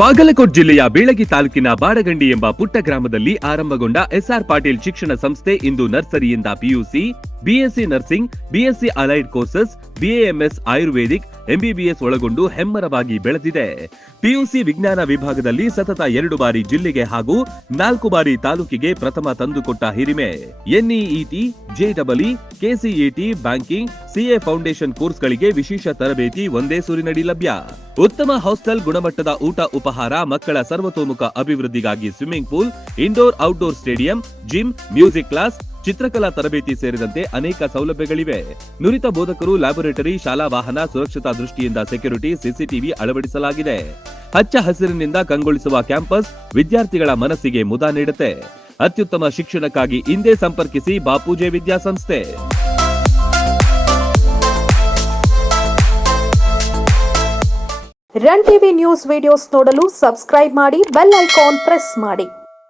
ಬಾಗಲಕೋಟ್ ಜಿಲ್ಲೆಯ ಬೀಳಗಿ ತಾಲೂಕಿನ ಬಾಡಗಂಡಿ ಎಂಬ ಪುಟ್ಟ ಗ್ರಾಮದಲ್ಲಿ ಆರಂಭಗೊಂಡ ಎಸ್ಆರ್ ಪಾಟೀಲ್ ಶಿಕ್ಷಣ ಸಂಸ್ಥೆ ಇಂದು ನರ್ಸರಿಯಿಂದ PUC, BSc nursing, BSc allied courses, BAMS Ayurvedic, MBBS ಒಳಗೊಂಡು ಹೆಮ್ಮರವಾಗಿ ಬೆಳೆದಿದೆ. ಪಿಯುಸಿ ವಿಜ್ಞಾನ ವಿಭಾಗದಲ್ಲಿ ಸತತ 2 ಬಾರಿ ಜಿಲ್ಲೆಗೆ ಹಾಗೂ 4 ಬಾರಿ ತಾಲೂಕಿಗೆ ಪ್ರಥಮ ತಂದುಕೊಟ್ಟ ಹಿರಿಮೆ. NEET, JEE, KCET, banking, CA foundation ಕೋರ್ಸ್ಗಳಿಗೆ ವಿಶೇಷ ತರಬೇತಿ ಒಂದೇ ಸೂರಿನಡಿ ಲಭ್ಯ. ಉತ್ತಮ ಹಾಸ್ಟೆಲ್, ಗುಣಮಟ್ಟದ ಊಟ ಉಪಹಾರ, ಮಕ್ಕಳ ಸರ್ವತೋಮುಖ ಅಭಿವೃದ್ಧಿಗಾಗಿ swimming pool, indoor outdoor stadium, gym, music class, ಚಿತ್ರಕಲಾ ತರಬೇತಿ ಸೇರಿದಂತೆ ಅನೇಕ ಸೌಲಭ್ಯಗಳಿವೆ. ನುರಿತ ಬೋಧಕರು, ಲ್ಯಾಬೊರೇಟರಿ, ಶಾಲಾ ವಾಹನ, ಸುರಕ್ಷತಾ ದೃಷ್ಟಿಯಿಂದ ಸೆಕ್ಯೂರಿಟಿ, ಸಿಸಿಟಿವಿ ಅಳವಡಿಸಲಾಗಿದೆ. ಹಚ್ಚ ಹಸಿರಿನಿಂದ ಕಂಗೊಳಿಸುವ ಕ್ಯಾಂಪಸ್ ವಿದ್ಯಾರ್ಥಿಗಳ ಮನಸ್ಸಿಗೆ ಮುದ ನೀಡುತ್ತೆ. ಅತ್ಯುತ್ತಮ ಶಿಕ್ಷಣಕ್ಕಾಗಿ ಇಂದೇ ಸಂಪರ್ಕಿಸಿ ಬಾಪೂಜೆ ವಿದ್ಯಾಸಂಸ್ಥೆ. ರನ್ ಟಿವಿ ನ್ಯೂಸ್ ವಿಡಿಯೋಸ್ ನೋಡಲು ಸಬ್ಸ್ಕ್ರೈಬ್ ಮಾಡಿ, ಬೆಲ್ ಐಕಾನ್ ಪ್ರೆಸ್ ಮಾಡಿ.